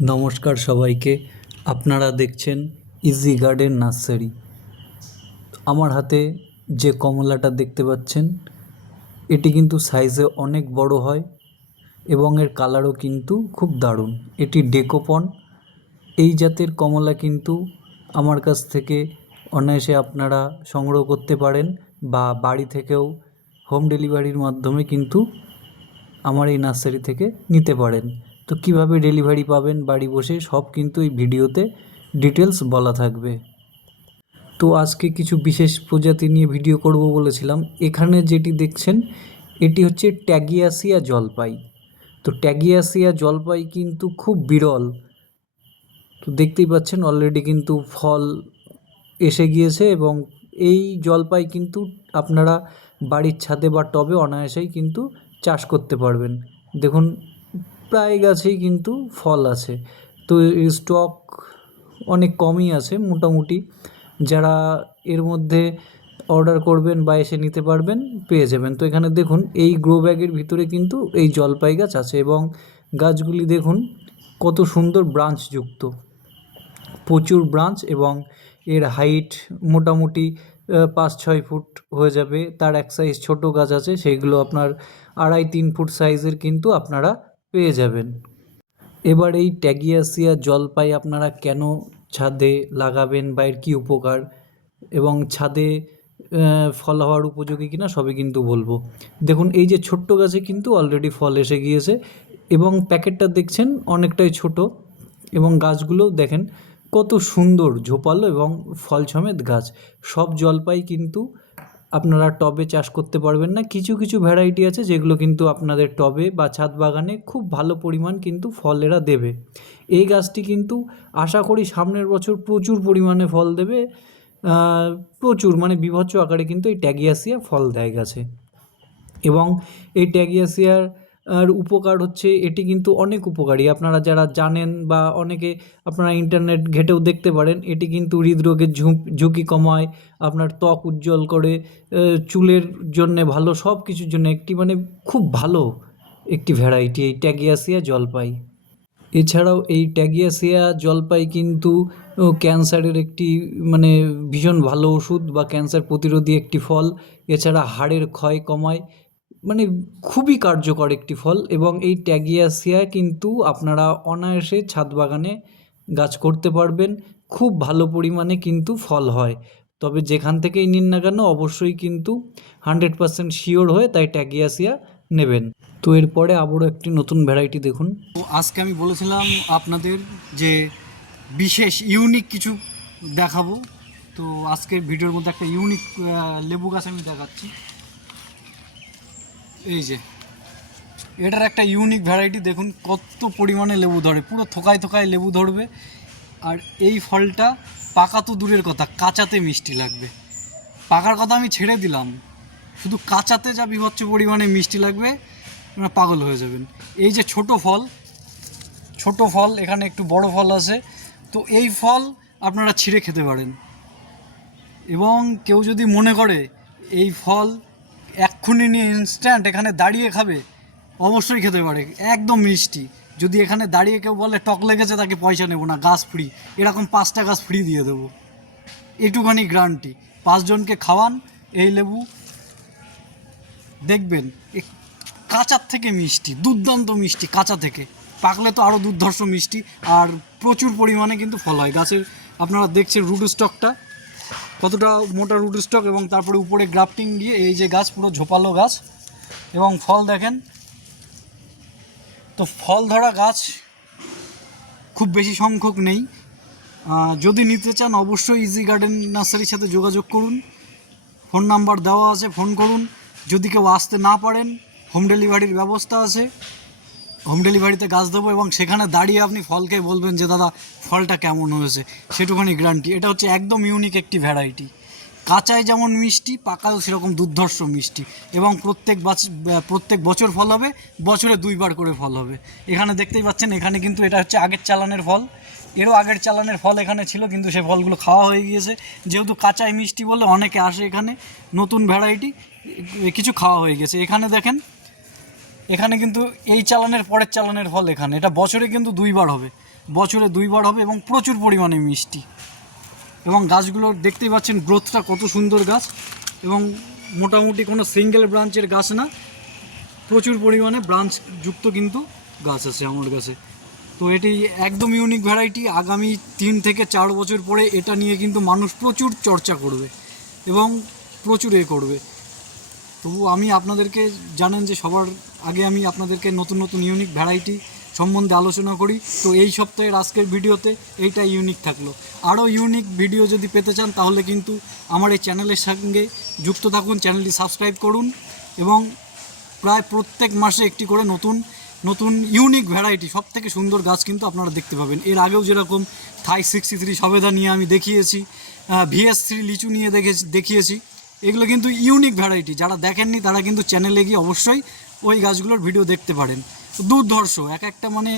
নমস্কার সবাইকে। আপনারা দেখছেন ইজি গার্ডেন নার্সারি আমার হাতে যে কমলাটা দেখতে পাচ্ছেন, এটি কিন্তু সাইজে অনেক বড় হয় এবং এর কালারও কিন্তু খুব দারুণ। এটি ডেকোপন এই জাতের কমলা কিন্তু আমার কাছ থেকে অনায়াসে আপনারা সংগ্রহ করতে পারেন বা বাড়ি থেকেও হোম ডেলিভারির মাধ্যমে কিন্তু আমার এই নার্সারি থেকে নিতে পারেন। তো কীভাবে ডেলিভারি পাবেন, বাড়ি বসে সব কিন্তু এই ভিডিওতে ডিটেলস বলা থাকবে। তো আজকে কিছু বিশেষ প্রজাতি নিয়ে ভিডিও করব বলেছিলাম। এখানে যেটি দেখছেন, এটি হচ্ছে ট্যাগিয়াসিয়া জলপাই। তো ট্যাগিয়াসিয়া জলপাই কিন্তু খুব বিরল। তো দেখতেই পাচ্ছেন অলরেডি কিন্তু ফল এসে গিয়েছে এবং এই জলপাই কিন্তু আপনারা বাড়ির ছাদে বা টবে অনায়াসেই কিন্তু চাষ করতে পারবেন। দেখুন প্রায় গাছেই কিন্তু ফল আছে। তো স্টক অনেক কমই আছে মোটামুটি। যারা এর মধ্যে অর্ডার করবেন বা এসে নিতে পারবেন, পেয়ে যাবেন। তো এখানে দেখুন, এই গ্রো ব্যাগের ভিতরে কিন্তু এই জলপাই গাছ আছে এবং গাছগুলি দেখুন, কত সুন্দর ব্রাঞ্চযুক্ত প্রচুর ব্রাঞ্চ এবং এর হাইট মোটামুটি পাঁচ ছয় ফুট হয়ে যাবে। তার এক সাইজ ছোট গাছ আছে সেইগুলো আপনার আড়াই তিন ফুট সাইজের কিন্তু আপনারা পেয়ে যাবেন। এবার এই ট্যাগিয়াসিয়া জলপাই আপনারা কেন ছাদে লাগাবেন বা এর কী উপকার? এবং ছাদে ফল হওয়ার উপযোগী কিনা সবই কিন্তু বলব। দেখুন, এই যে ছোট্ট গাছে কিন্তু অলরেডি ফল এসে গিয়েছে এবং প্যাকেটটা দেখছেন অনেকটাই ছোট এবং গাছগুলো দেখেন কত সুন্দর ঝোপালো এবং ফল সমেত গাছ। সব জলপাই কিন্তু আপনারা টবে চাষ করতে পারবেন না। কিছু কিছু ভ্যারাইটি আছে যেগুলো কিন্তু আপনাদের টবে বা ছাদ বাগানে খুব ভালো পরিমাণ কিন্তু ফল এরা দেবে। এই গাছটি কিন্তু আশা করি সামনের বছর প্রচুর পরিমাণে ফল দেবে। প্রচুর মানে বিভৎস আকারে কিন্তু এই ট্যাগিয়াসিয়া ফল দেয় গাছে। এবং এই ট্যাগিয়াসিয়ার আর উপকার হচ্ছে, এটি কিন্তু অনেক উপকারী। আপনারা যারা জানেন বা অনেকে আপনারা ইন্টারনেট ঘেটেও দেখতে পারেন, এটি কিন্তু হৃদরোগের ঝুঁক- ঝুঁকি কমায়, আপনার ত্বক উজ্জ্বল করে চুলের জন্য ভালো সব কিছুর জন্য একটি মানে খুব ভালো একটি ভ্যারাইটি এই ট্যাগিয়াসিয়া জলপাই। এছাড়াও এই ট্যাগিয়াসিয়া জলপাই কিন্তু ক্যান্সারের একটি মানে ভীষণ ভালো ওষুধ বা ক্যান্সার প্রতিরোধী একটি ফল। এছাড়া হাড়ের ক্ষয় কমায় মানে খুবই কার্যকর একটি ফল এবং এই ট্যাগিয়াসিয়া কিন্তু আপনারা অনায়াসে ছাদ বাগানে গাছ করতে পারবেন। খুব ভালো পরিমাণে কিন্তু ফল হয়। তবে যেখান থেকেই নিন না কেন, অবশ্যই কিন্তু হান্ড্রেড পার্সেন্ট শিওর হয়ে তাই ট্যাগিয়াসিয়া নেবেন। তো এরপরে আবারও একটি নতুন ভ্যারাইটি দেখুন। তো আজকে আমি বলেছিলাম আপনাদের যে বিশেষ, ইউনিক কিছু দেখাবো। তো আজকের ভিডিওর মধ্যে একটা ইউনিক লেবু গাছ আমি দেখাচ্ছি। এই যে, এটার একটা ইউনিক ভ্যারাইটি দেখুন কত পরিমাণে লেবু ধরে, পুরো থোকায় থোকায় লেবু ধরবে। আর এই ফলটা পাকা তো দূরের কথা, কাঁচাতে মিষ্টি লাগবে। পাকার কথা আমি ছেড়ে দিলাম। শুধু কাঁচাতে যা বিভৎস পরিমাণে মিষ্টি লাগবে, আপনারা পাগল হয়ে যাবেন। এই যে ছোট ফল ছোট ফল, এখানে একটু বড় ফল আছে। তো এই ফল আপনারা ছিঁড়ে খেতে পারেন। এবং কেউ যদি মনে করে, এই ফল এক্ষুনি নিয়ে ইনস্ট্যান্ট এখানে দাঁড়িয়ে খাবে, অবশ্যই খেতে পারে, একদম মিষ্টি। যদি এখানে দাঁড়িয়ে কেউ বলে, টক লেগেছে, তাকে পয়সা নেব না গাছ ফ্রি এরকম পাঁচটা গাছ ফ্রি দিয়ে দেবো। এটুখানি গ্রান্টি পাঁচজনকে খাওয়ান, এই লেবু। দেখবেন কাঁচার থেকে মিষ্টি, দুর্দান্ত মিষ্টি কাঁচা থেকে। পাকলে তো আরও দুর্ধর্ষ মিষ্টি, আর প্রচুর পরিমাণে কিন্তু ফল হয়। গাছের, আপনারা দেখছেন রুট স্টকটা কতটা মোটা রুট স্টক এবং তারপরে উপরে গ্রাফটিং দিয়ে এই যে গাছ, পুরো ঝোপালো গাছ এবং ফল দেখেন। তো ফল ধরা গাছ খুব বেশি সংখ্যক নেই। যদি নিতে চান অবশ্যই ইজি গার্ডেন নার্সারির সাথে যোগাযোগ করুন। ফোন নাম্বার দেওয়া আছে, ফোন করুন। যদি কেউ আসতে না পারেন, হোম ডেলিভারির ব্যবস্থা আছে। হোম ডেলিভারিতে গাছ দেবো এবং সেখানে দাঁড়িয়ে আপনি ফল খেয়ে বলবেন যে, দাদা, ফলটা কেমন হয়েছে? সেটুখানি গ্যারান্টি এটা হচ্ছে একদম ইউনিক একটি ভ্যারাইটি কাঁচায় যেমন মিষ্টি, পাকায়ও সেরকম দুর্ধর্ষ মিষ্টি এবং প্রত্যেক প্রত্যেক বছর ফল হবে, বছরে দুইবার করে ফল হবে। এখানে দেখতেই পাচ্ছেন, এখানে কিন্তু এটা হচ্ছে আগের চালানের ফল। এরও আগের চালানের ফল এখানে ছিল, কিন্তু সে ফলগুলো খাওয়া হয়ে গিয়েছে। যেহেতু কাঁচায় মিষ্টি বলে অনেকে আসে এখানে, নতুন ভ্যারাইটি কিছু খাওয়া হয়ে গেছে। এখানে দেখেন এখানে কিন্তু এই চালানের পরের চালানের ফল এখানে। এটা বছরে কিন্তু দুইবার হবে। বছরে দুইবার হবে এবং প্রচুর পরিমাণে মিষ্টি। এবং গাছগুলো দেখতেই পাচ্ছেন গ্রোথটা কত সুন্দর গাছ। এবং মোটামুটি কোনো সিঙ্গেল ব্রাঞ্চের গাছ না। প্রচুর পরিমাণে ব্রাঞ্চ যুক্ত কিন্তু গাছ আছে আমার কাছে তো এটি একদম ইউনিক ভ্যারাইটি আগামী তিন থেকে চার বছর পরে এটা নিয়ে কিন্তু মানুষ প্রচুর চর্চা করবে এবং প্রচুর এ করবে। তবু আমি আপনাদেরকে জানেন যে সবার আগে আমি আপনাদেরকে নতুন নতুন ইউনিক ভ্যারাইটি সম্বন্ধে আলোচনা করি। তো এই সপ্তাহের আজকের ভিডিওতে এইটা ইউনিক থাকল। আরও ইউনিক ভিডিও যদি পেতে চান, তাহলে কিন্তু আমার এই চ্যানেলের সঙ্গে যুক্ত থাকুন চ্যানেলটি সাবস্ক্রাইব করুন এবং প্রায় প্রত্যেক মাসে একটি করে নতুন নতুন ইউনিক ভ্যারাইটি সব থেকে সুন্দর গাছ কিন্তু আপনারা দেখতে পাবেন। এর আগেও যেরকম থাই সিক্সটি থ্রি সবেদা নিয়ে আমি দেখিয়েছি ভিএস থ্রি লিচু নিয়ে দেখেছি, দেখিয়েছি, এগুলো কিন্তু ইউনিক ভ্যারাইটি যারা দেখেননি, তারা কিন্তু চ্যানেলে গিয়ে অবশ্যই ওই গাছগুলোর ভিডিও দেখতে পারেন। দুর্ধর্ষ, এক একটা মানে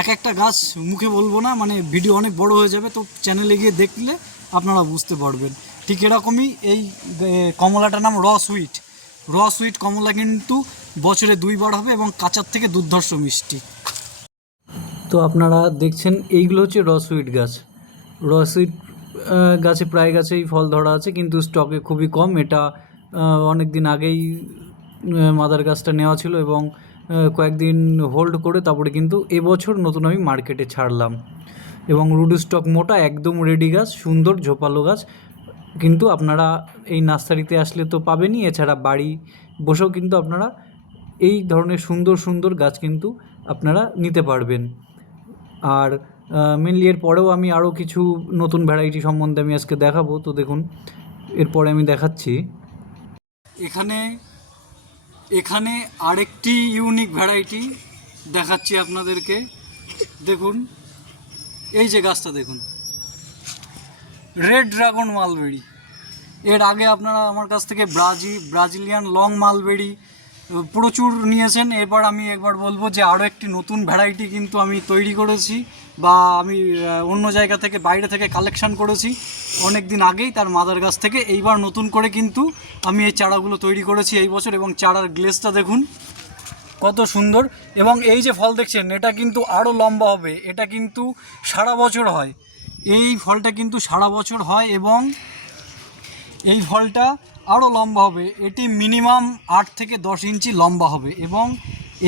এক একটা গাছ মুখে বলব না মানে ভিডিও অনেক বড় হয়ে যাবে, তো চ্যানেলে গিয়ে দেখলে আপনারা বুঝতে পারবেন। ঠিক এরকমই এই কমলাটার নাম র সুইট র সুইট কমলা কিন্তু বছরে দুইবার হবে এবং কাঁচার থেকে দুর্ধর্ষ মিষ্টি। তো আপনারা দেখছেন, এইগুলো হচ্ছে র সুইট গাছ। র সুইট গাছে প্রায় গাছেই ফল ধরা আছে, কিন্তু স্টকে খুবই কম। এটা অনেক দিন আগেই মাদার গাছটা নেওয়া ছিল এবং কয়েকদিন হোল্ড করে তারপরে কিন্তু এবছর নতুন আমি মার্কেটে ছাড়লাম। এবং রুডু স্টক মোটা একদম রেডি গাছ, সুন্দর ঝোপালো গাছ। কিন্তু আপনারা এই নার্সারিতে আসলে তো পাবেনই, এছাড়া বাড়ি বসেও কিন্তু আপনারা এই ধরনের সুন্দর সুন্দর গাছ কিন্তু আপনারা নিতে পারবেন। আর মেনলি এর পরেও আমি আরও কিছু নতুন ভ্যারাইটি সম্বন্ধে আমি আজকে দেখাবো। তো দেখুন, এরপরে আমি দেখাচ্ছি। এখানে এখানে আরেকটি ইউনিক ভ্যারাইটি দেখাচ্ছি আপনাদেরকে। দেখুন, এই যে গাছটা দেখুন। রেড ড্রাগন মালবেরি এর আগে আপনারা আমার কাছ থেকে ব্রাজি ব্রাজিলিয়ান লং মালবেরি প্রচুর নিয়েছেন। এবার আমি একবার বলব যে আরও একটি নতুন ভ্যারাইটি কিন্তু আমি তৈরি করেছি। বা আমি অন্য জায়গা থেকে, বাইরে থেকে কালেকশন করেছি। অনেক দিন আগেই তার মাদার গাছ থেকে। এইবার নতুন করে কিন্তু আমি এই চারাগুলো তৈরি করেছি এই বছর এবং চারার গ্লেসটা দেখুন, কত সুন্দর। এবং এই যে ফল দেখছেন, এটা কিন্তু আরও লম্বা হবে। এটা কিন্তু সারা বছর হয়। এই ফলটা কিন্তু সারা বছর হয় এবং এই ফলটা আরও লম্বা হবে। এটি মিনিমাম আট থেকে দশ ইঞ্চি লম্বা হবে এবং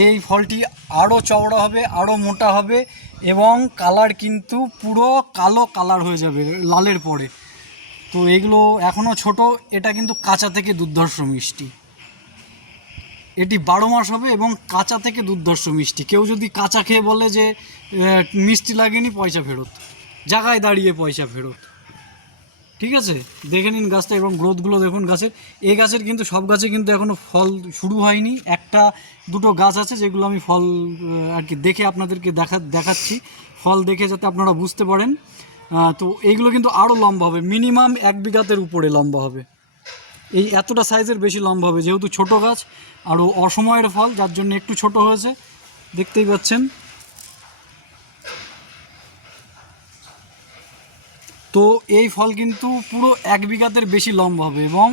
এই ফলটি আরও চওড়া হবে আরও মোটা হবে। এবং কালার কিন্তু পুরো কালো কালার হয়ে যাবে লালের পরে। তো এগুলো এখনও ছোট, এটা কিন্তু কাঁচা থেকে দুর্ধর্ষ মিষ্টি। এটি বারো মাস হবে এবং কাঁচা থেকে দুর্ধর্ষ মিষ্টি। কেউ যদি কাঁচা খেয়ে বলে যে মিষ্টি লাগেনি, পয়সা ফেরত। জায়গায় দাঁড়িয়ে পয়সা ফেরত। ঠিক আছে? দেখে নিন গাছটা এবং গ্রোথগুলো দেখুন গাছের এই গাছের কিন্তু, সব গাছে কিন্তু এখনও ফল শুরু হয়নি। একটা, দুটো গাছ আছে যেগুলো আমি ফল আর কি দেখে আপনাদেরকে দেখা, দেখাচ্ছি। ফল দেখে যাতে আপনারা বুঝতে পারেন। তো এইগুলো কিন্তু আরও লম্বা হবে। মিনিমাম এক বিঘাতের উপরে লম্বা হবে। এই এতটা সাইজের বেশি লম্বা হবে। যেহেতু ছোট গাছ আরও অসময়ের ফল, যার জন্য একটু ছোট হয়েছে। দেখতেই পাচ্ছেন। তো এই ফল কিন্তু পুরো এক বিঘাতের বেশি লম্বা হবে এবং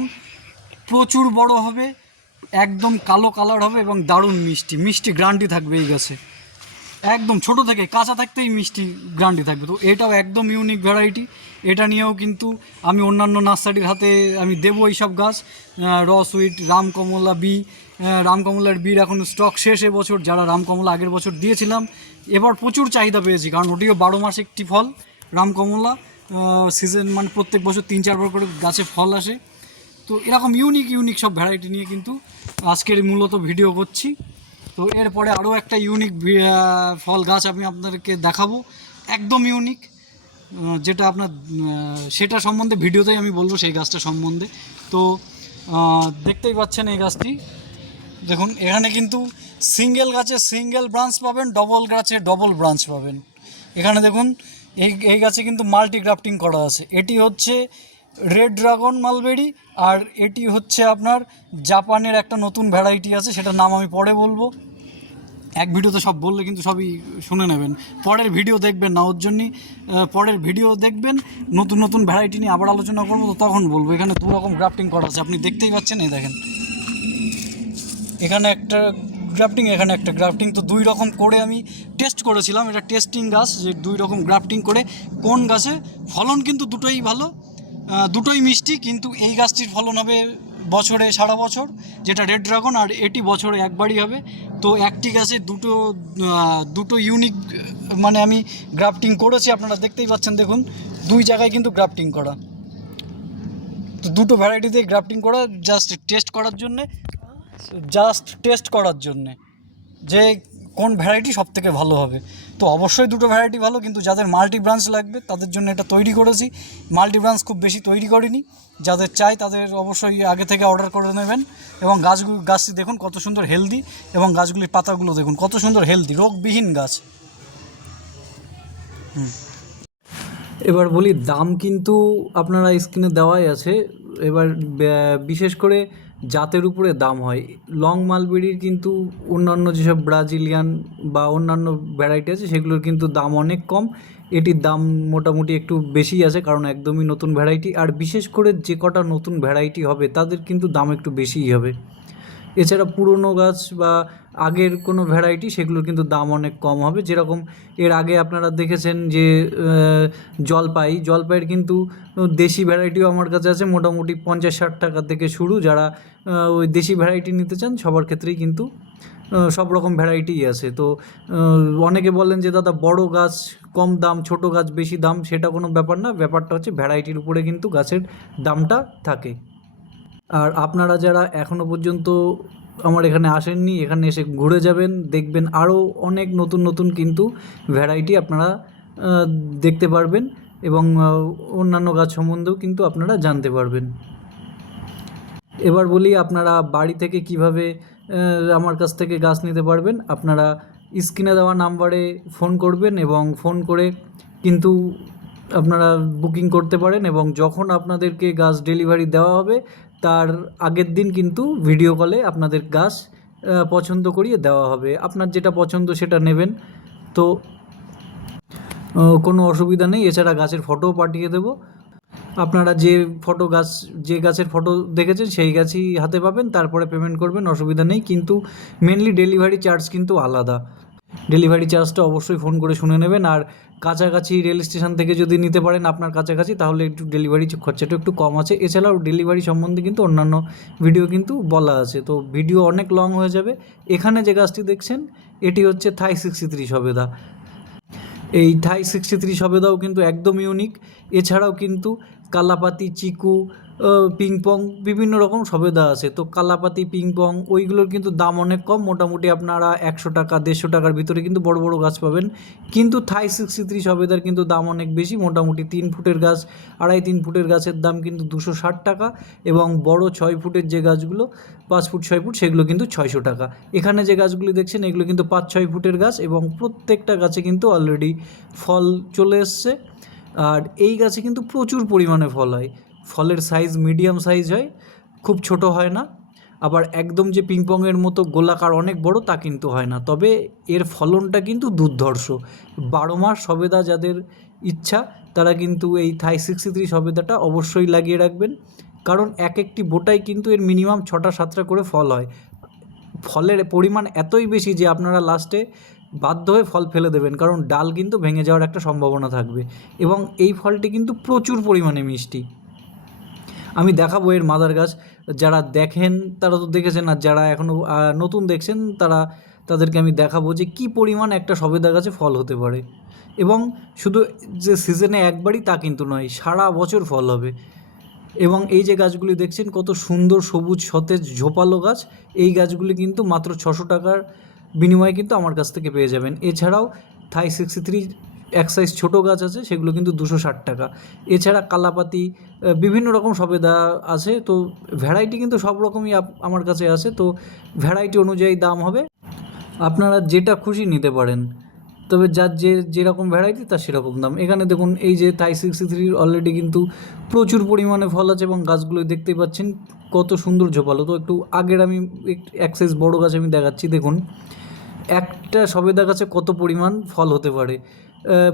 প্রচুর বড় হবে, একদম কালো কালার হবে এবং দারুণ মিষ্টি মিষ্টি গ্রান্টি থাকবে এই গাছে। একদম ছোট থেকে, কাঁচা থাকতেই মিষ্টি গ্রান্টি থাকবে। তো এটাও একদম ইউনিক ভ্যারাইটি এটা নিয়েও কিন্তু আমি অন্যান্য নার্সারির হাতে আমি দেবো এইসব গাছ। র সুইট রামকমলা বি রামকমলার বীর এখন স্টক শেষ এবছর যারা রামকমলা আগের বছর দিয়েছিলাম, এবার প্রচুর চাহিদা পেয়েছি, কারণ ওটিও বারো মাস একটি ফল, রামকমলা। সিজন মানে প্রত্যেক বছর তিন, চারবার করে গাছে ফল আসে। তো এরকম ইউনিক ইউনিক সব ভ্যারাইটি নিয়ে কিন্তু আজকের মূলত ভিডিও করছি। তো এরপরে আরও একটা ইউনিক ফল গাছ আমি আপনাদেরকে দেখাবো। একদম ইউনিক যেটা আপনার সেটা সম্বন্ধে ভিডিওতেই আমি বলব, সেই গাছটা সম্বন্ধে। তো দেখতেই পাচ্ছেন এই গাছটি। দেখুন, এখানে কিন্তু সিঙ্গেল গাছে সিঙ্গেল ব্রাঞ্চ পাবেন ডবল গাছে ডবল ব্রাঞ্চ পাবেন। এখানে দেখুন এই এই গাছে কিন্তু মাল্টি গ্রাফটিং করা আছে। এটি হচ্ছে রেড ড্রাগন মালবেরি আর এটি হচ্ছে আপনার জাপানের একটা নতুন ভ্যারাইটি আছে, সেটার নাম আমি পরে বলব। এক ভিডিওতে সব বললে কিন্তু সবই শুনে নেবেন। পরের ভিডিও দেখবেন না, ওর জন্যই পরের ভিডিও দেখবেন, নতুন নতুন ভ্যারাইটি নিয়ে আবার আলোচনা করব, তো তখন বলব। এখানে দু রকম গ্রাফটিং করা আছে, আপনি দেখতেই পাচ্ছেন, এই দেখেন। এখানে একটা গ্রাফটিং এখানে একটা গ্রাফটিং তো দুই রকম করে আমি টেস্ট করেছিলাম। এটা টেস্টিং গাছ, যে দুই রকম গ্রাফটিং করে কোন গাছে ফলন কিন্তু দুটোই ভালো দুটোই মিষ্টি, কিন্তু এই গাছটির ফলন হবে বছরে সারা বছর, যেটা রেড ড্রাগন আর এটি বছরে একবারই হবে। তো একটি গাছে দুটো দুটো ইউনিক মানে আমি গ্রাফটিং করেছি, আপনারা দেখতেই পাচ্ছেন, দেখুন, দুই জায়গায় কিন্তু গ্রাফটিং করা। তো দুটো ভ্যারাইটিতে গ্রাফটিং করা জাস্ট টেস্ট করার জন্যে জাস্ট টেস্ট করার জন্যে, যে কোন ভ্যারাইটি সব থেকে ভালো হবে। তো অবশ্যই দুটো ভ্যারাইটি ভালো, কিন্তু যাদের মাল্টি ব্রাঞ্চ লাগবে, তাদের জন্য এটা তৈরি করেছি। মাল্টি ব্রাঞ্চ খুব বেশি তৈরি করিনি। যাদের চাই তাদের অবশ্যই আগে থেকে অর্ডার করে নেবেন। এবং গাছগুলো গাছটি দেখুন কত সুন্দর হেলদি এবং গাছগুলির পাতাগুলো দেখুন কত সুন্দর হেলদি রোগবিহীন গাছ। হুম। এবার বলি, দাম কিন্তু আপনারা স্ক্রিনে দেওয়াই আছে। এবার বিশেষ করে জাতের উপরে দাম হয়। লং মালবেরির কিন্তু অন্যান্য যেসব ব্রাজিলিয়ান বা অন্যান্য ভ্যারাইটি আছে, সেগুলোর কিন্তু দাম অনেক কম। এটির দাম মোটামুটি একটু বেশি আছে, কারণ একদমই নতুন ভ্যারাইটি আর বিশেষ করে যে কটা নতুন ভ্যারাইটি হবে, তাদের কিন্তু দাম একটু বেশিই হবে। এছাড়া পুরনো গাছ বা আগের কোনো ভ্যারাইটি সেগুলোর কিন্তু দাম অনেক কম হবে। যেরকম এর আগে আপনারা দেখেছেন যে জলপাই, জলপাইয়ের কিন্তু দেশি ভ্যারাইটিও আমার কাছে আছে, মোটামুটি পঞ্চাশ ষাট টাকা থেকে শুরু। যারা ওই দেশি ভ্যারাইটি নিতে চান, সবার ক্ষেত্রেই কিন্তু সব রকম ভ্যারাইটিই আছে। তো অনেকে বলেন যে, দাদা, বড় গাছ কম দাম, ছোট গাছ বেশি দাম, সেটা কোনো ব্যাপার না। ব্যাপারটা হচ্ছে ভ্যারাইটির উপরে কিন্তু গাছের দামটা থাকে। আর আপনারা যারা এখনও পর্যন্ত আমার এখানে আসেননি, এখানে এসে ঘুরে যাবেন, দেখবেন আরও অনেক নতুন নতুন কিন্তু ভ্যারাইটি আপনারা দেখতে পারবেন এবং অন্যান্য গাছ সম্বন্ধেও কিন্তু আপনারা জানতে পারবেন। এবার বলি আপনারা বাড়ি থেকে কীভাবে আমার কাছ থেকে গাছ নিতে পারবেন, আপনারা স্ক্রিনে দেওয়া নাম্বারে ফোন করবেন এবং ফোন করে কিন্তু আপনারা বুকিং করতে পারেন এবং যখন আপনাদেরকে গাছ ডেলিভারি দেওয়া হবে তার আগের দিন কিন্তু ভিডিও কলে আপনাদের গাছ পছন্দ করিয়ে দেওয়া হবে। আপনার যেটা পছন্দ সেটা নেবেন। তো কোনো অসুবিধা নেই। এছাড়া গাছের ফটোও পাঠিয়ে দেবো। আপনারা যে ফটো গাছ, যে গাছের ফটো দেখেছেন সেই গাছই হাতে পাবেন। তারপরে পেমেন্ট করবেন, অসুবিধা নেই। কিন্তু মেনলি ডেলিভারি চার্জ কিন্তু আলাদা। ডেলিভারি চার্জটা অবশ্যই ফোন করে শুনে নেবেন আর কাছাকাছি রেল স্টেশন থেকে যদি নিতে পারেন আপনার কাছাকাছি, তাহলে একটু ডেলিভারি খরচাটা একটু কম আছে। এছাড়াও ডেলিভারি সম্বন্ধে কিন্তু অন্যান্য ভিডিও কিন্তু বলা আছে। তো ভিডিও অনেক লং হয়ে যাবে। এখানে যে গাছটি দেখছেন, এটি হচ্ছে থাই সিক্সটি থ্রি সবেদা। এই থাই সিক্সটি থ্রি সবেদাও কিন্তু একদম ইউনিক। এছাড়াও কিন্তু কালাপাতি, চিকু পিংপং বিভিন্ন রকম সবেদা আছে। তো কালাপাতি পিংপং ওইগুলোর কিন্তু দাম অনেক কম। মোটামুটি আপনারা একশো টাকা, দেড়শো টাকার ভিতরে কিন্তু বড় বড় গাছ পাবেন। কিন্তু থাই সিক্সটি থ্রি সবেদার কিন্তু দাম অনেক বেশি। মোটামুটি তিন ফুটের গাছ, আড়াই তিন ফুটের গাছের দাম কিন্তু দুশো ষাট টাকা এবং বড় ছয় ফুটের যে গাছগুলো, পাঁচ ফুট ছয় ফুট, সেগুলো কিন্তু ছয়শো টাকা। এখানে যে গাছগুলি দেখছেন, এগুলো কিন্তু পাঁচ ছয় ফুটের গাছ এবং প্রত্যেকটা গাছে কিন্তু অলরেডি ফল চলে এসছে। আর এই গাছে কিন্তু প্রচুর পরিমাণে ফল হয়। ফলের সাইজ মিডিয়াম সাইজ হয়, খুব ছোট হয় না। আবার একদম যে পিংপংয়ের মতো গোলাকার অনেক বড় তা কিন্তু হয় না। তবে এর ফলনটা কিন্তু দুর্ধর্ষ। বারো মাস সবেদা যাদের ইচ্ছা, তারা কিন্তু এই থাই সিক্সটি থ্রি সবেদাটা অবশ্যই লাগিয়ে রাখবেন। কারণ এক একটি বোটাই কিন্তু এর মিনিমাম ছটা সাতটা করে ফল হয়। ফলের পরিমাণ এতই বেশি যে আপনারা লাস্টে বাধ্য হয়ে ফল ফেলে দেবেন। কারণ ডাল কিন্তু ভেঙে যাওয়ার একটা সম্ভাবনা থাকবে। এবং এই ফলটি কিন্তু প্রচুর পরিমাণে মিষ্টি। আমি দেখাবো এর মাদার গাছ। যারা দেখেন, তারা তো দেখেছেন আর যারা এখনও নতুন দেখছেন, তারা, তাদেরকে আমি দেখাবো যে কি পরিমাণ একটা সবেদা গাছে ফল হতে পারে। এবং শুধু যে সিজনে একবারই তা কিন্তু নয়, সারা বছর ফল হবে। এবং এই যে গাছগুলি দেখছেন, কত সুন্দর সবুজ, সতেজ, ঝোপালো গাছ। এই গাছগুলি কিন্তু মাত্র ছশো টাকার বিনিময়ে কিন্তু আমার কাছ থেকে পেয়ে যাবেন। এছাড়াও থাই সিক্সটি থ্রি এক সাইজ ছোটো গাছ আছে, সেগুলো কিন্তু দুশো ষাট টাকা। এছাড়া কালাপাতি বিভিন্ন রকম সবেদা আছে, তো ভ্যারাইটি কিন্তু সব রকমই আমার কাছে আছে, তো ভ্যারাইটি অনুযায়ী দাম হবে। আপনারা যেটা খুশি নিতে পারেন। তবে যার যে, যেরকম ভ্যারাইটি তার সেরকম দাম। এখানে দেখুন, এই যে থাই সিক্সটি থ্রির অলরেডি কিন্তু প্রচুর পরিমাণে ফল আছে এবং গাছগুলো দেখতেই পাচ্ছেন, কত সুন্দর ঝোপালো। তো একটু আগের আমি এক- সাইজ বড় গাছ আমি দেখাচ্ছি, দেখুন। একটা সবেদা গাছে কত পরিমাণ ফল হতে পারে?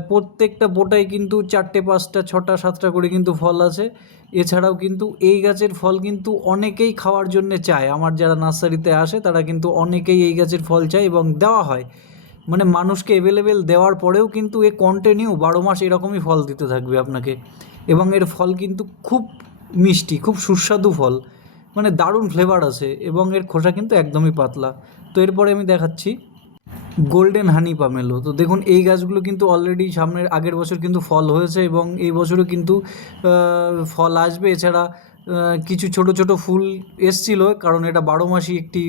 প্রত্যেকটা বোটায় কিন্তু চারটে, পাঁচটা, ছটা, সাতটা করে কিন্তু ফল আছে। এছাড়াও কিন্তু এই গাছের ফল কিন্তু অনেকেই খাওয়ার জন্য চায়। আমার যারা নার্সারিতে আসে, তারা কিন্তু অনেকেই এই গাছের ফল চায় এবং দেওয়া হয়। মানে মানুষকে অ্যাভেলেবেল দেওয়ার পরেও কিন্তু এ কন্টিনিউ বারো মাস এরকমই ফল দিতে থাকবে আপনাকে। এবং এর ফল কিন্তু খুব মিষ্টি, খুব সুস্বাদু ফল। মানে দারুণ ফ্লেভার আছে এবং এর খোসা কিন্তু একদমই পাতলা। তো এরপরে আমি দেখাচ্ছি। গোল্ডেন হানি পামেলো তো দেখুন, এই গাছগুলো কিন্তু অলরেডি সামনের আগের বছর কিন্তু ফল হয়েছে এবং এই বছরও কিন্তু ফল আসবে। এছাড়া কিছু ছোট ছোট ফুল এসছিল, কারণ এটা বারো মাসি একটি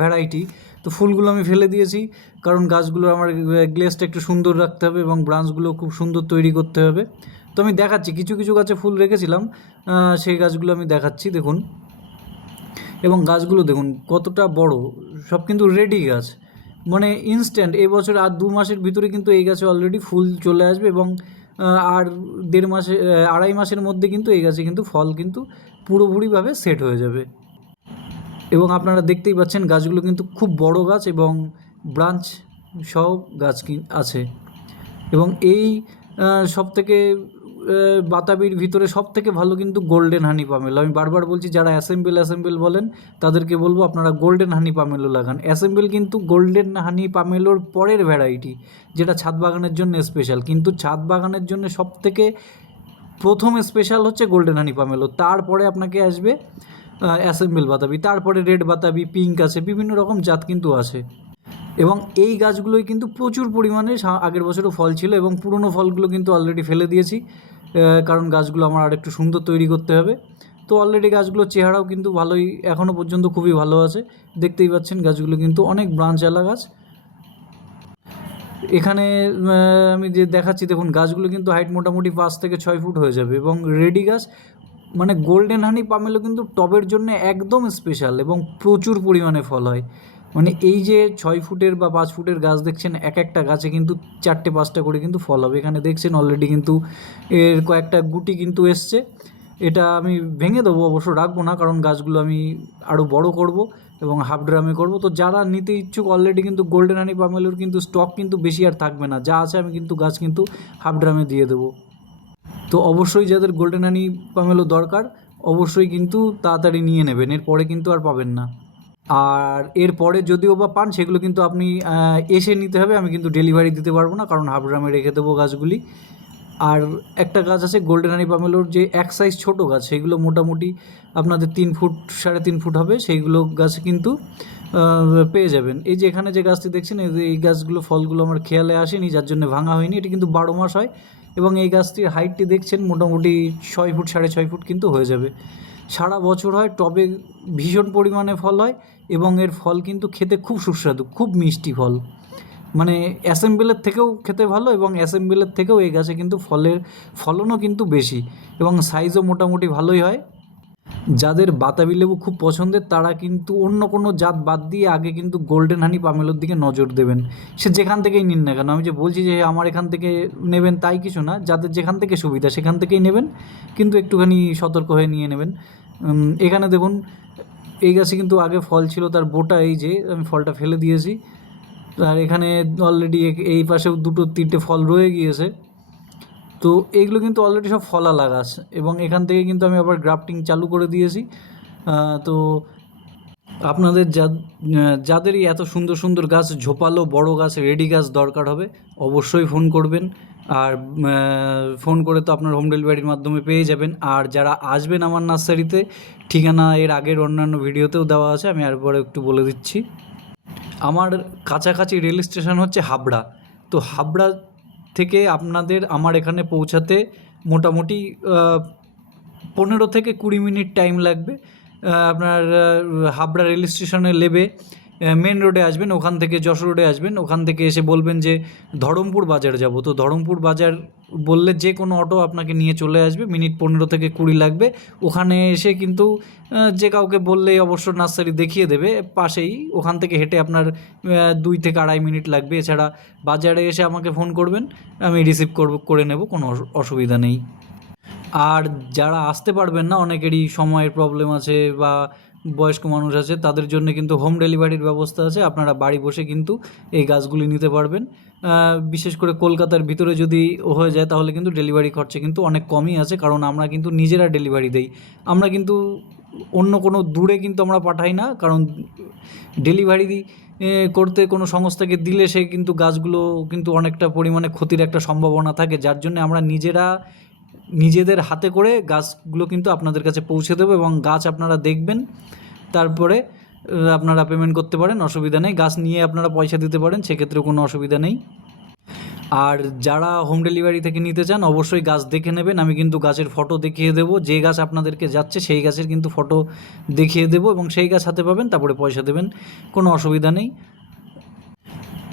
ভ্যারাইটি তো ফুলগুলো আমি ফেলে দিয়েছি, কারণ গাছগুলো আমার গ্লেসটা একটু সুন্দর রাখতে হবে এবং ব্রাঞ্চগুলো খুব সুন্দর তৈরি করতে হবে। তো আমি দেখাচ্ছি, কিছু কিছু গাছে ফুল রেখেছিলাম সেই গাছগুলো আমি দেখাচ্ছি, দেখুন। এবং গাছগুলো দেখুন, কতটা বড়, সব কিন্তু রেডি গাছ। মানে ইনস্ট্যান্ট এবছর আর দু মাসের ভিতরে কিন্তু এই গাছে অলরেডি ফুল চলে আসবে এবং আর দেড় মাসে আড়াই মাসের মধ্যে কিন্তু এই গাছে কিন্তু ফল কিন্তু পুরোপুরিভাবে সেট হয়ে যাবে। এবং আপনারা দেখতেই পাচ্ছেন গাছগুলো কিন্তু খুব বড় গাছ এবং ব্রাঞ্চ সহ গাছ আছে। এবং এই সব থেকে বাতাবির ভিতরে সব থেকে ভালো কিন্তু গোল্ডেন হানি পামেলো আমি বারবার বলছি, যারা অ্যাসেম্বল অ্যাসেম্বল বলেন, তাদেরকে বলব আপনারা গোল্ডেন হানি পামেলো লাগান। অ্যাসেম্বল কিন্তু গোল্ডেন হানি পামেলোর পরের ভ্যারাইটি যেটা ছাদ বাগানের জন্য স্পেশাল কিন্তু ছাদ বাগানের জন্য সব থেকে প্রথম স্পেশাল হচ্ছে গোল্ডেন হানি পামেলো তারপরে আপনাকে আসবে অ্যাসেম্বল বাতাবি, তারপরে রেড বাতাবি পিঙ্ক আছে, বিভিন্ন রকম জাত কিন্তু আছে। এবং এই গাছগুলোই কিন্তু প্রচুর পরিমাণে আগের বছরও ফল ছিল এবং পুরনো ফলগুলো কিন্তু অলরেডি ফেলে দিয়েছি। কারণ গাছগুলো আমার আর একটু সুন্দর তৈরি করতে হবে। তো অলরেডি গাছগুলোর চেহারাও কিন্তু ভালোই এখনও পর্যন্ত খুবই ভালো আছে। দেখতেই পাচ্ছেন গাছগুলো কিন্তু অনেক ব্রাঞ্চ আলা গাছ। এখানে আমি যে দেখাচ্ছি, দেখুন, গাছগুলো কিন্তু হাইট মোটামুটি পাঁচ থেকে ছয় ফুট হয়ে যাবে এবং রেডি গাছ মানে গোল্ডেন হানি পামেলো কিন্তু টবের জন্য একদম স্পেশাল এবং প্রচুর পরিমাণে ফল হয়। মানে এই যে ছয় ফুটের বা পাঁচ ফুটের গাছ দেখছেন, এক একটা গাছে কিন্তু চারটে, পাঁচটা করে কিন্তু ফল হবে। এখানে দেখছেন অলরেডি কিন্তু এর কয়েকটা গুটি কিন্তু এসছে। এটা আমি ভেঙে দেবো, অবশ্য রাখব না, কারণ গাছগুলো আমি আরও বড় করব এবং হাফ ড্রামে করব। তো যারা নিতে ইচ্ছুক অলরেডি কিন্তু গোল্ডেন হানি পামেলোর কিন্তু স্টক কিন্তু বেশি আর থাকবে না। যা আছে আমি কিন্তু গাছ কিন্তু হাফ ড্রামে দিয়ে দেবো। তো অবশ্যই যাদের গোল্ডেন হানি পামেলো দরকার, অবশ্যই কিন্তু তাড়াতাড়ি নিয়ে নেবেন। এরপরে কিন্তু আর পাবেন না। আর এরপরে যদিও বা পান, সেগুলো কিন্তু আপনি এসে নিতে হবে। আমি কিন্তু ডেলিভারি দিতে পারব না, কারণ হাফ ড্রামে রেখে দেবো গাছগুলি। আর একটা গাছ আছে গোল্ডেন হানি পামেলোর যে এক সাইজ ছোটো গাছ, সেগুলো মোটামুটি আপনাদের তিন ফুট, সাড়ে তিন ফুট হবে। সেইগুলো গাছ কিন্তু পেয়ে যাবেন। এই যে এখানে যে গাছটি দেখছেন, এই গাছগুলো, ফলগুলো আমার খেয়ালে আসেনি, যার জন্য ভাঙা হয়নি। এটি কিন্তু বারো মাস হয় এবং এই গাছটির হাইটটি দেখছেন, মোটামুটি ছয় ফুট, সাড়ে ছয় ফুট কিন্তু হয়ে যাবে। সারা বছর হয়, টবে ভীষণ পরিমাণে ফল হয় এবং এর ফল কিন্তু খেতে খুব সুস্বাদু, খুব মিষ্টি ফল। মানে অ্যাসেম্বলের থেকেও খেতে ভালো এবং অ্যাসেম্বলের থেকেও এই গাছে কিন্তু ফলের ফলনও কিন্তু বেশি এবং সাইজও মোটামুটি ভালোই হয়। যাদের বাতাবি লেবু খুব পছন্দের, তারা কিন্তু অন্য কোনো জাত বাদ দিয়ে আগে কিন্তু গোল্ডেন হানি পামেলোর দিকে নজর দেবেন। সে যেখান থেকেই নিন না কেন, আমি যে বলছি যে আমার এখান থেকে নেবেন তাই কিছু না, যাদের যেখান থেকে সুবিধা সেখান থেকেই নেবেন, কিন্তু একটুখানি সতর্ক হয়ে নিয়ে নেবেন। এখানে দেখুন, এই গাছে কিন্তু আগে ফল ছিল, তার বোটা এই যে, আমি ফলটা ফেলে দিয়েছি। আর এখানে অলরেডি এই পাশেও দুটো তিনটে ফল রয়ে গিয়েছে। তো এইগুলো কিন্তু অলরেডি সব ফলালা গাছ এবং এখান থেকে কিন্তু আমি আবার গ্রাফটিং চালু করে দিয়েছি। তো আপনাদের যাদেরই এত সুন্দর সুন্দর গাছ, ঝোপালো বড় গাছ, রেডি গাছ দরকার হবে, অবশ্যই ফোন করবেন। আর ফোন করে তো আপনার হোম ডেলিভারির মাধ্যমে পেয়ে যাবেন। আর যারা আসবেন আমার নার্সারিতে ঠিকানা এর আগের অন্যান্য ভিডিওতেও দেওয়া আছে, আমি আরপরে একটু বলে দিচ্ছি। আমার কাছাকাছি রেল স্টেশন হচ্ছে হাবড়া। তো হাবড়া থেকে আপনাদের আমার এখানে পৌঁছাতে মোটামুটি পনেরো থেকে কুড়ি মিনিট টাইম লাগবে। আপনার হাবড়া রেল স্টেশনে নেবে। মেন রোডে আসবেন, ওখান থেকে যশোর রোডে আসবেন, ওখান থেকে এসে বলবেন যে, ধরমপুর বাজার যাব। তো ধরমপুর বাজার বললে যে কোনো অটো আপনাকে নিয়ে চলে আসবে, মিনিট পনেরো থেকে কুড়ি লাগবে। ওখানে এসে কিন্তু যে কাউকে বললেই অবশ্য নার্সারি দেখিয়ে দেবে, পাশেই ওখান থেকে হেঁটে আপনার দুই থেকে আড়াই মিনিট লাগবে। এছাড়া বাজারে এসে আমাকে ফোন করবেন, আমি রিসিভ করব, করে নেব, কোনো অসু- অসুবিধা নেই। আর যারা আসতে পারবেন না, অনেকেরই সময়ের প্রবলেম আছে বা বয়স্ক মানুষ আছে, তাদের জন্য কিন্তু হোম ডেলিভারির ব্যবস্থা আছে। আপনারা বাড়ি বসে কিন্তু এই গাছগুলি নিতে পারবেন। বিশেষ করে কলকাতার ভিতরে যদি হয়ে যায়, তাহলে কিন্তু ডেলিভারি খরচা কিন্তু অনেক কমই আছে, কারণ আমরা কিন্তু নিজেরা ডেলিভারি দেই। আমরা কিন্তু অন্য কোনো দূরে কিন্তু আমরা পাঠাই না, কারণ ডেলিভারি করতে কোনো সংস্থাকে দিলে সে কিন্তু গাছগুলো কিন্তু অনেকটা পরিমাণে ক্ষতির একটা সম্ভাবনা থাকে, যার জন্য আমরা নিজেরা নিজেদের হাতে করে গাছগুলো কিন্তু আপনাদের কাছে পৌঁছে দেবো এবং গাছ আপনারা দেখবেন। তারপরে আপনারা পেমেন্ট করতে পারেন, অসুবিধা নেই। গাছ নিয়ে আপনারা পয়সা দিতে পারেন সেক্ষেত্রে কোনো অসুবিধা নেই। আর যারা হোম ডেলিভারি থেকে নিতে চান, অবশ্যই গাছ দেখে নেবেন। আমি কিন্তু গাছের ফটো দেখিয়ে দেবো। যে গাছ আপনাদেরকে যাচ্ছে, সেই গাছের কিন্তু ফটো দেখিয়ে দেবো এবং সেই গাছ হাতে পাবেন, তারপরে পয়সা দেবেন। কোনো অসুবিধা নেই।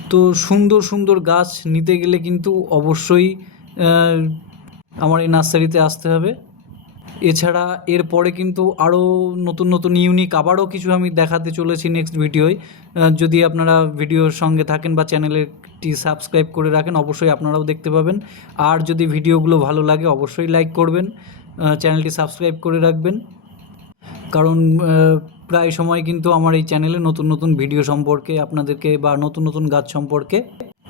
তো সুন্দর সুন্দর গাছ নিতে গেলে কিন্তু অবশ্যই আমার এই নার্সারিতে আসতে হবে। এছাড়া এরপরে কিন্তু আরও নতুন নতুন ইউনিক আবারও কিছু আমি দেখাতে চলেছি নেক্সট ভিডিওয় যদি আপনারা ভিডিওর সঙ্গে থাকেন বা চ্যানেলটি সাবস্ক্রাইব করে রাখেন, অবশ্যই আপনারাও দেখতে পাবেন। আর যদি ভিডিওগুলো ভালো লাগে, অবশ্যই লাইক করবেন চ্যানেলটি সাবস্ক্রাইব করে রাখবেন। কারণ প্রায় সময় কিন্তু আমার এই চ্যানেলে নতুন নতুন ভিডিও সম্পর্কে, আপনাদেরকে বা নতুন নতুন গাছ সম্পর্কে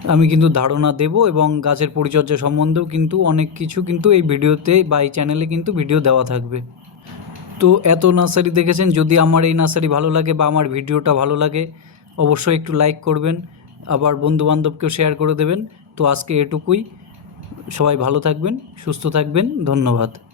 আমি কিন্তু ধারণা দেব এবং গাছের পরিচর্যা সম্বন্ধেও কিন্তু অনেক কিছু কিন্তু এই ভিডিওতে বা এই চ্যানেলে কিন্তু ভিডিও দেওয়া থাকবে। তো এত নার্সারি দেখেছেন, যদি আমার এই নার্সারি ভালো লাগে বা আমার ভিডিওটা ভালো লাগে, অবশ্যই একটু লাইক করবেন, আবার বন্ধু বান্ধবকেও শেয়ার করে দেবেন। তো আজকে এটুকুই। সবাই ভালো থাকবেন, সুস্থ থাকবেন, ধন্যবাদ।